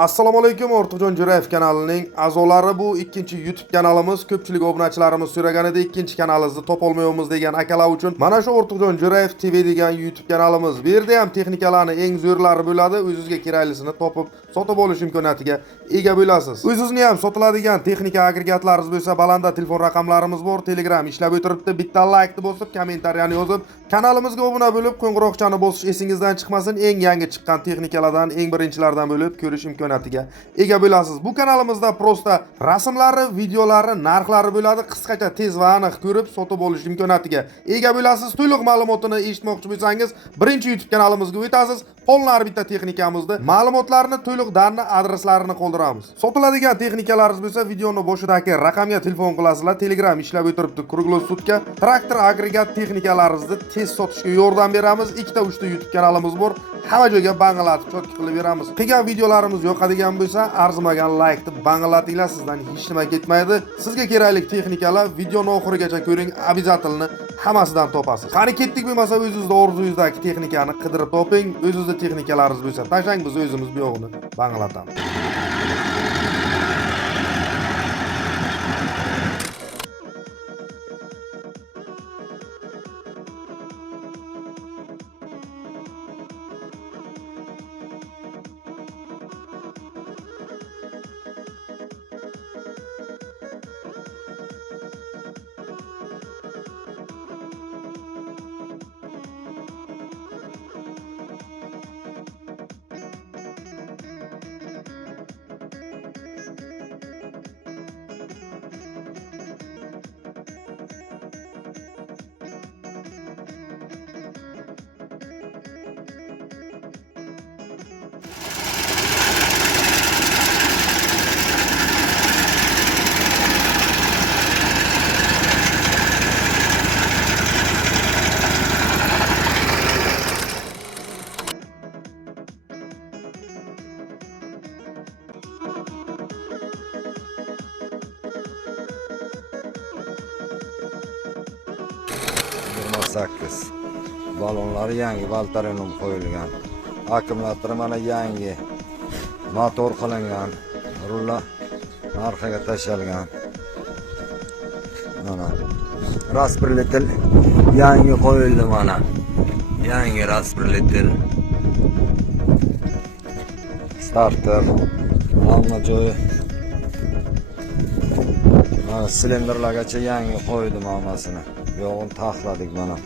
Assalomu alaykum, Ortiqjon Jo'rayev kanalining a'zolari. Bu ikkinchi YouTube kanalimiz. Ko'pchilik obunachilarimiz so'raganida ikkinchi kanalingizni topolmayapmiz degan akalar uchun mana shu Ortiqjon Jo'rayev TV degan YouTube kanalimiz. Bu yerda ham texnikalarning eng zo'rlari bo'ladi. O'zingizga keraklisini topib, sotib olish imkoniyatiga ega bo'lasiz. O'zingizni ham sotiladigan texnika agregatlaringiz bo'lsa, balanda telefon raqamlarimiz bor. Telegram ishlab o'tiribdi. Bitta like bosib, kommentariyani yozib, kanalimizga obuna bo'lib, qo'ng'iroqchani bosish esingizdan chiqmasin. Eng yangi chiqqan texnikalardan, eng birinchilardan bo'lib ko'rish imkoniyatiga ega bo'lasiz. Bu kanalimizda prosta rasmlari, videolari, narxlari bo'ladi. Qisqacha tez va aniq ko'rib sotib olish imkoniyatiga ega bo'lasiz. To'liq ma'lumotini eshitmoqchi bo'lsangiz, birinchi YouTube kanalimizga o'tasiz. Polnar bitta texnikamizda ma'lumotlarni, to'liq darni, adreslarini qoldiramiz. Sotiladigan texnikalaringiz bo'lsa, videoni boshidagi raqamga telefon qilasizlar. Telegram ishlab o'tiribdi. Kruglov sutka traktor agregat texnikalaringizni tez sotishga yordam beramiz. 2-3 ta YouTube kanalimiz bor. Hamma joyga banglatib cho'tki qilib beramiz. Qilgan videolarimiz yoqadigan bo'lsa, arzimagan like deb banglatinglar, sizdan hech nima ketmaydi. Sizga kerakli texnikalar videoni oxirigacha ko'ring, обязательно hammasidan topasiz. Qani ketdik, bo'lmasa o'zingizda orzungizdagi texnikani qidirib toping. O'zingizda texnikalaringiz bo'lsa, tashlang, biz o'zimiz bu yog'ini banglatamiz. Balonlari yangi, valtarinum qo'yilgan. Akkumulyator mana yangi. Motor qilingan. Rullar orqaga tashalgan. Mana raspberlitel yangi qo'yildi mana. Yangi raspberlitel. Starter. Hamma joyi. Mana silinderlargacha yangi qo'ydim hammasini. Yo'g'ini taxladik mana.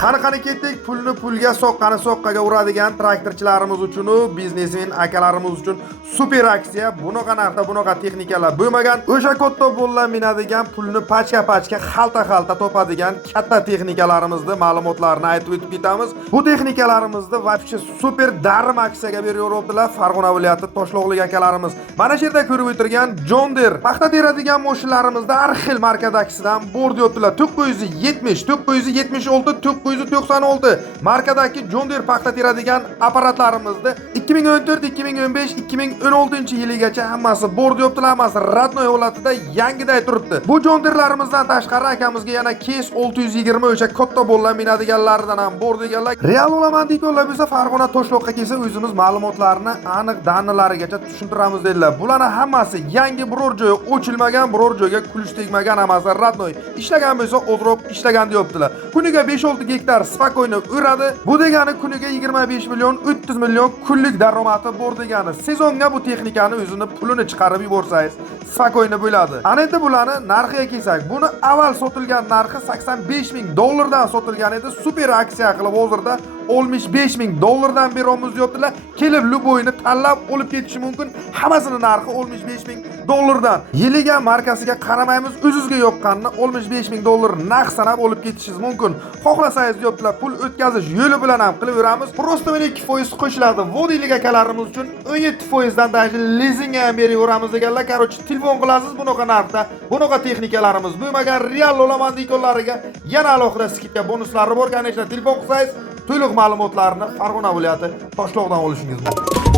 Qani ketdik, pulni pulga, soqqani soqqaga uradigan traktorchilarimiz uchun, biznesmen akalarimiz uchun super aksiya. Bunaqa narxda bunaqa texnikalar bo'lmagan. O'sha katta bo'llar minadigan, pulni pachka-pachka, xalta-xalta topadigan katta texnikalarimizni ma'lumotlarini aytib o'tib ketamiz. Bu texnikalarimizni vobshe super darim aksiyaga berayo'ribdilar. Farg'ona viloyati Toshloqlik akalarimiz. Mana shu yerda ko'rib o'tirgan John Deere paxta teradigan mashinalarimizda har xil markadagisidan bor deyaptilar. 970, 976, 996 markadagi John Deere paxta teradigan apparatlarimizni 2014, 2015, 2016-yilgacha hammasi bor deyaptilar, hammasi radnoy holatida yangiday turibdi. Bu John Deere'larimizdan tashqari akamizga yana Case 620 o'sha katta bo'lgan minadiganlardan ham bor deganlar. Real olaman deydilar, bo'lsa Farg'ona Toshloqqa kelsa o'zimiz ma'lumotlarni aniq danilarigacha tushuntiramiz dedilar. Bularni hammasi yangi, biror joyi o'chilmagan, biror joyga kulish tegmagan, hammasi radnoy. Ishlagan bo'lsa o'zroq ishlagan deyaptilar. Kuniga 5-6 gektar spakoyni o'radi. Bu degani kuniga 25 million, 30 million kunlik daromadi bor degani. Sezonga bu texnikani o'zini pulini chiqarib yuborsangiz spakoyni bo'ladi. Ana endi bularni narxiga kelsak, buni avval sotilgan narxi $85,000 dan sotilgan edi. Super aksiya qilib hozirda $65,000 beramiz deyaptilar. Kelib Luboyni tanlab olib ketishi mumkin. Hammasini narxi $65,000 dan. Yiliga markasiga qaramaymiz, o'zingizga yoqqanini $65,000 naq sanab olib ketishingiz mumkin. Xohlasangiz deyaptilar, pul o'tkazish yo'li bilan ham qilaveramiz. Prosta 2% qo'shiladi. Vodiylik akalarimiz uchun 17% dan даже lizingga ham beraveramiz deganlar. Qarochi telefon qilasiz bunaqa narxda. Bunaqa texnikalarimiz bo'lmagan real olaman deydiganlariga yana alohida skidka bonuslari bor. Qanday telefon qilsangiz to'liq ma'lumotlarni Farg'ona viloyati Toshloqdan olishingiz mumkin.